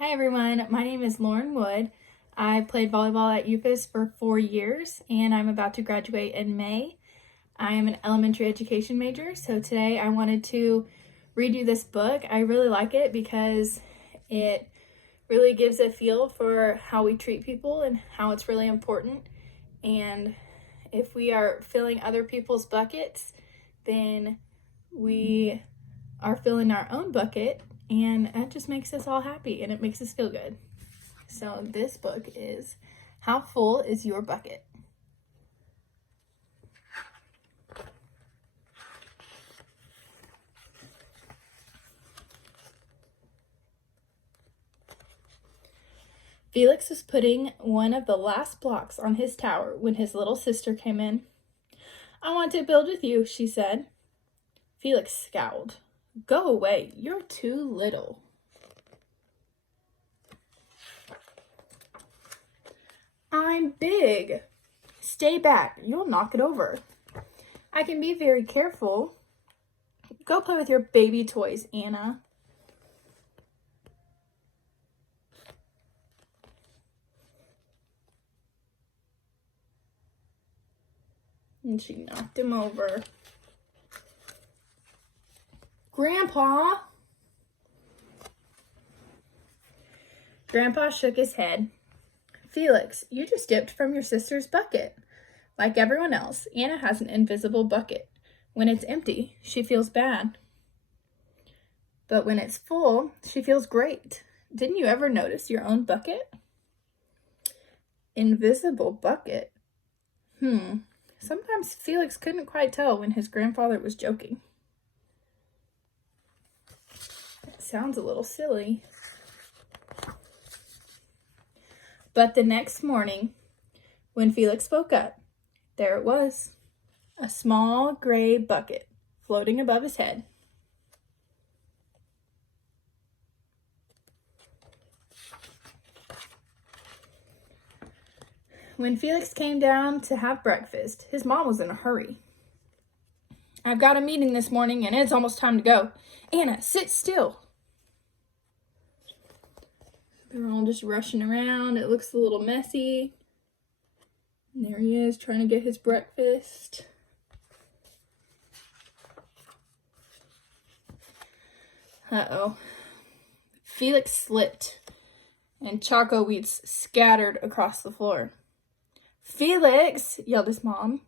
Hi everyone, my name is Lauren Wood. I played volleyball at UFAS for 4 years and I'm about to graduate in May. I am an elementary education major, so today I wanted to read you this book. I really like it because it really gives a feel for how we treat people and how it's really important. And if we are filling other people's buckets, then we are filling our own bucket, and that just makes us all happy and it makes us feel good. So this book is How Full is Your Bucket? Felix was putting one of the last blocks on his tower when his little sister came in. "I want to build with you," she said. Felix scowled. "Go away, you're too little." "I'm big." "Stay back, you'll knock it over." "I can be very careful." "Go play with your baby toys, Anna." And she knocked him over. "Grandpa!" Grandpa shook his head. "Felix, you just dipped from your sister's bucket. Like everyone else, Anna has an invisible bucket. When it's empty, she feels bad. But when it's full, she feels great. Didn't you ever notice your own bucket?" Invisible bucket? Sometimes Felix couldn't quite tell when his grandfather was joking. It sounds a little silly. But the next morning, when Felix woke up, there it was, a small gray bucket floating above his head. When Felix came down to have breakfast, his mom was in a hurry. "I've got a meeting this morning and it's almost time to go. Anna, sit still." They're all just rushing around. It looks a little messy. And there he is trying to get his breakfast. Uh-oh. Felix slipped and choco wheats scattered across the floor. "Felix," yelled his mom,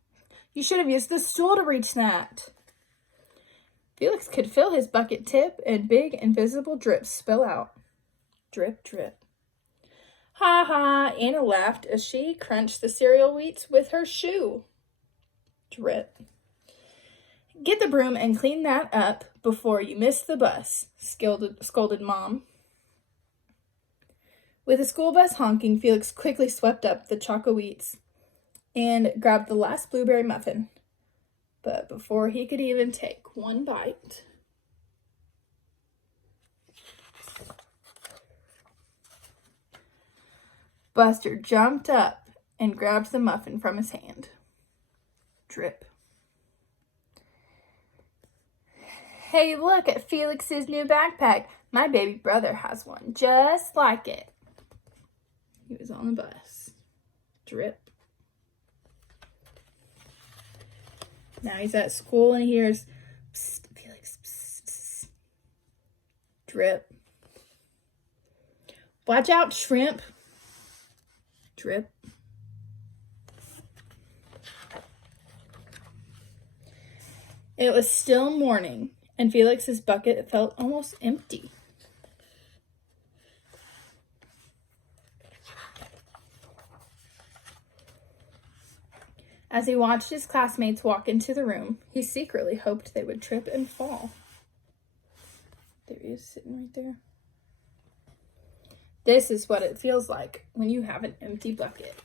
"you should have used the stool to reach that." Felix could feel his bucket tip and big invisible drips spill out. Drip, drip. "Ha ha," Anna laughed as she crunched the cereal wheats with her shoe. Drip. "Get the broom and clean that up before you miss the bus," scolded Mom. With the school bus honking, Felix quickly swept up the choco wheats and grabbed the last blueberry muffin. But before he could even take one bite, Buster jumped up and grabbed the muffin from his hand. Drip. "Hey, look at Felix's new backpack. My baby brother has one just like it." He was on the bus. Drip. Now he's at school and he hears, "Psst, Felix, psst, psst." Drip. "Watch out, shrimp." Drip. It was still morning, and Felix's bucket felt almost empty. As he watched his classmates walk into the room, he secretly hoped they would trip and fall. There he is, sitting right there. This is what it feels like when you have an empty bucket.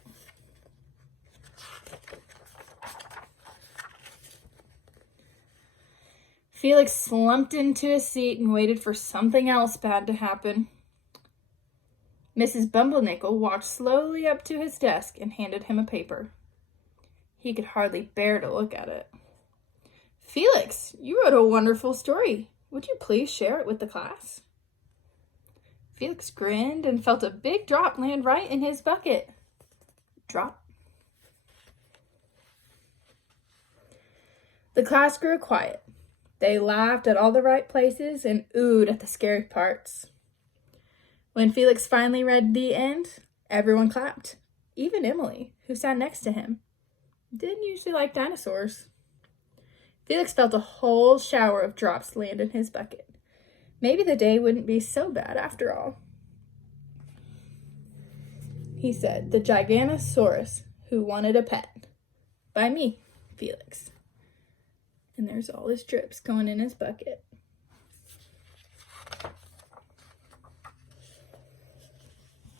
Felix slumped into his seat and waited for something else bad to happen. Mrs. Bumblenickel walked slowly up to his desk and handed him a paper. He could hardly bear to look at it. "Felix, you wrote a wonderful story. Would you please share it with the class?" Felix grinned and felt a big drop land right in his bucket. Drop. The class grew quiet. They laughed at all the right places and oohed at the scary parts. When Felix finally read the end, everyone clapped, even Emily, who sat next to him. Didn't usually like dinosaurs. Felix felt a whole shower of drops land in his bucket. Maybe the day wouldn't be so bad after all. He said, "The Giganosaurus who wanted a pet. By me, Felix." And there's all his drips going in his bucket.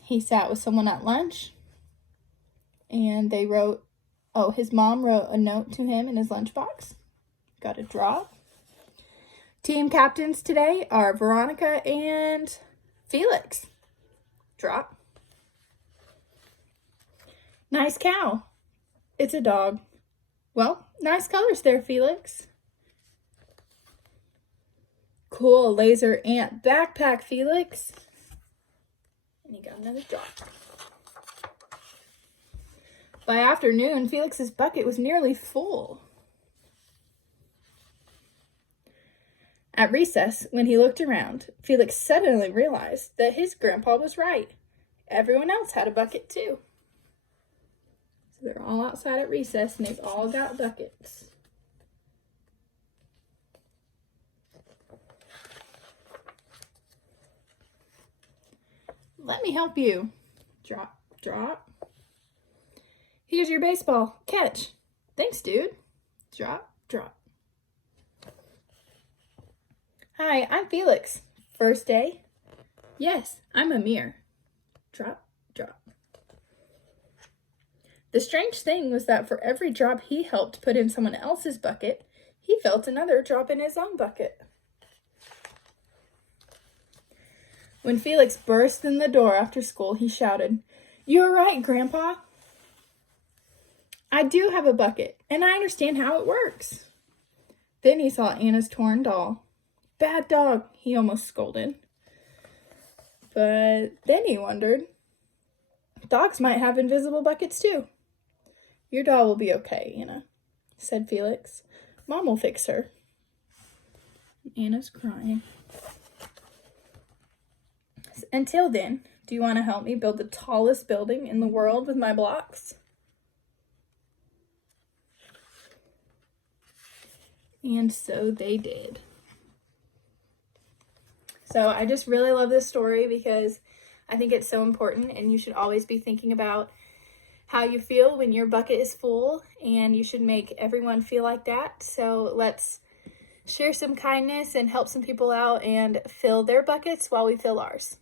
He sat with someone at lunch, and they wrote, his mom wrote a note to him in his lunchbox. Got a drop. Team captains today are Veronica and Felix. Drop. Nice cow. It's a dog. Well, nice colors there, Felix. Cool laser ant backpack, Felix. And he got another drop. By afternoon, Felix's bucket was nearly full. At recess, when he looked around, Felix suddenly realized that his grandpa was right. Everyone else had a bucket too. So they're all outside at recess and they've all got buckets. Let me help you. Drop, drop. Here's your baseball. Catch. Thanks, dude. Drop, drop. Hi, I'm Felix. First day? Yes, I'm Amir. Drop, drop. The strange thing was that for every drop he helped put in someone else's bucket, he felt another drop in his own bucket. When Felix burst in the door after school, he shouted, "You're right, Grandpa. I do have a bucket, and I understand how it works." Then he saw Anna's torn doll. "Bad dog," he almost scolded. But then he wondered, dogs might have invisible buckets too. "Your doll will be okay, Anna," said Felix. "Mom will fix her." Anna's crying. "Until then, do you want to help me build the tallest building in the world with my blocks?" And so they did. So I just really love this story because I think it's so important, and you should always be thinking about how you feel when your bucket is full, and you should make everyone feel like that. So let's share some kindness and help some people out and fill their buckets while we fill ours.